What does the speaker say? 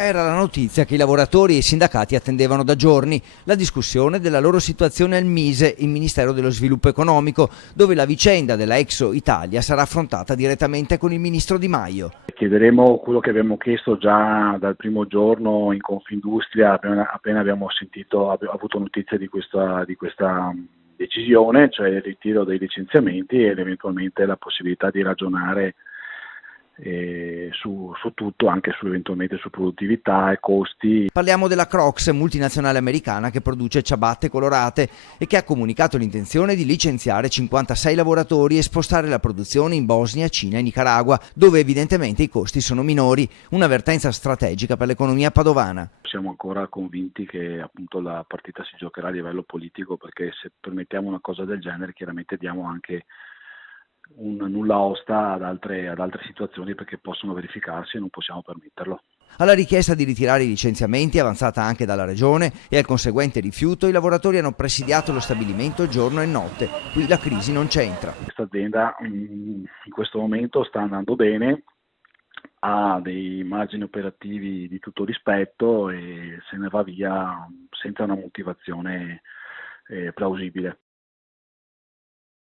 Era la notizia che i lavoratori e i sindacati attendevano da giorni, la discussione della loro situazione al MISE, il Ministero dello Sviluppo Economico, dove la vicenda della Exo Italia sarà affrontata direttamente con il ministro Di Maio. Chiederemo quello che abbiamo chiesto già dal primo giorno in Confindustria, appena abbiamo avuto notizia di questa decisione, cioè il ritiro dei licenziamenti ed eventualmente la possibilità di ragionare su tutto, anche eventualmente su produttività e costi. Parliamo della Crocs, multinazionale americana che produce ciabatte colorate e che ha comunicato l'intenzione di licenziare 56 lavoratori e spostare la produzione in Bosnia, Cina e Nicaragua, dove evidentemente i costi sono minori, un'avvertenza strategica per l'economia padovana. Siamo ancora convinti che appunto la partita si giocherà a livello politico, perché se permettiamo una cosa del genere chiaramente diamo anche un nulla osta ad altre situazioni, perché possono verificarsi e non possiamo permetterlo. Alla richiesta di ritirare i licenziamenti, avanzata anche dalla Regione, e al conseguente rifiuto, i lavoratori hanno presidiato lo stabilimento giorno e notte. Qui la crisi non c'entra. Questa azienda in questo momento sta andando bene, ha dei margini operativi di tutto rispetto e se ne va via senza una motivazione plausibile.